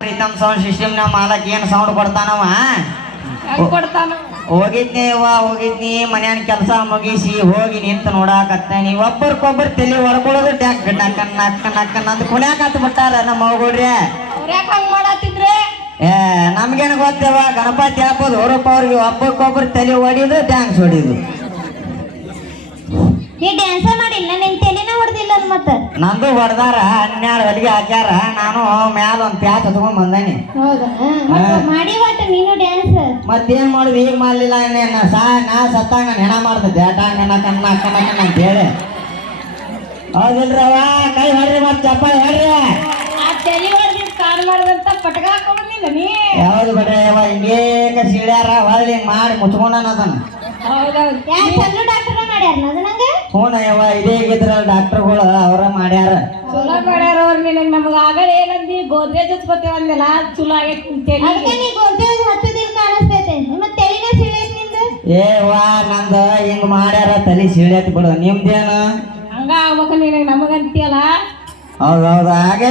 Preetham sound system ನ ಮಾಲಕ್ ಏನ್ ಸೌಂಡ್ ಕೊಡ್ತಾನವ ಹೋಗಿದ್ನಿ ಮನ್ಯಾನ ಕೆಲಸ ಮುಗಿಸಿ ಹೋಗಿ ನಿಂತು ನೋಡಾಕತ್ತೇನಿ ಒಬ್ಬರಿಗೊಬ್ಬರು ತಲೆ ಹೊಡ್ಕೊಳ್ಳೋದು ಟ್ಯಾಕ್ ನಕ್ಕನ್ ನಕ್ಕನ್ ನಕ್ಕನ್ ಅಂತ ಕುಣ್ಯಾಕತ್ ಬಿಟ್ಟಾರ ನಮ್ಮ ಮಗುಡ್ರಿ ನಮ್ಗೇನು ಗೊತ್ತೇವ ಗಣಪತಿ ಹಾಕೋದು ಹೊರಪ್ಪ ಅವ್ರಿಗೆ ಒಬ್ಬರಿಗೊಬ್ಬರು ತಲೆ ಹೊಡಿದು ಡ್ಯಾನ್ಸ್ ಹೊಡಿದು ನೀ ಡ್ಯಾನ್ಸ್ ಮಾಡಿಲ್ಲ ನಿನ್ ತಲೆನ ಹೊಡೆದಿಲ್ಲ ಮತ್ತ ನಂದು ಹೊಡೆದಾರ 12 ಹೊಲಿಗೆ ಹಾಕ್ಯಾರ ನಾನು ಮ್ಯಾಲ ಒಂದ್ ಪ್ಯಾಚ್ ಹತ್ಕೊಂಡ್ ಬಂದೇನಿ ಮಾಡಿ ಒಟ್ಟ ನೀನು ಡ್ಯಾನ್ಸ್ ಮತ್ತೇನ್ ಮಾಡುದು ಈಗ ಮಾಡ್ಲಿಲ್ಲ ನಾ ಸತ್ತಾಗ ನಾನು ಹೆಣ ಮಾಡ್ತಿದ್ದೆ ಕಣ್ಣ ಅಂತ ಹೇಳಿ ಹೌದಿಲ್ರಿ ಅವ ಕೈ ಹೊಡ್ರಿ ಮತ್ ಚಪ್ಪಾಳೆ ಹೇಳ್ರಿ ಆ ತಲೆ ಹೊಡೆದಿದ್ ಕಾಲ್ ಮಾಡ್ದಂತ ಪಟಕ ಹಾಕೊಂಡಿಲ್ಲ ನೀ ಯಾವ್ದು ಬಿಡ್ರಿ ಅವ ಹಿಂಗೇ ಸಿಳ್ಯಾರ ಹೊಳ್ಳಿ ಹಿಂಗ್ ಮಾಡಿ ಮುಚ್ಕೊಂಡನ ಅದನ್ನ ಹೌದೌದು ಚಂದ್ರು ಡಾಕ್ಟರ್ ಮಾಡ್ಯಾರ ನಂಗ ಹ್ಞೂ ಇದೇ ಇದ್ರ ಡಾಕ್ಟರ್ಗಳು ಅವರ ಮಾಡ್ಯಾರ ಚಲೋ ಮಾಡ್ಯಾರ ಅವ್ರ ನಿನಗೆ ನಮಗೆ ಆಗಲೇ ಏನಂದಿ ಗೋದ್ರೇಜ್ ಹಚ್ಕೋತೇವ ಅಂದೆಲ್ಲ ಚಲೋ ಆಗೈತಿ ಅದಕ್ಕೆ ನೀ ಗೋಲ್ತೇಜ್ ಹಚ್ಚದಿಲ್ ಕಾಣಿಸ್ತೈತೆ ಮತ್ತೆ ತಲೆನ ಸಿಳೈತಿ ನಿಂದು ನಂದು ಹಿಂಗ್ ಮಾಡ್ಯಾರ ತಲೆ ಸಿಳ್ಯತ್ ಬಿಡು ನಿಮ್ದೇನು ಹಂಗ ಆಗ್ಬೇಕು ನಿನಗೆ ನಮಗಂತೀಯಲ್ಲ ಹೌದೌದು ಹಾಗೆ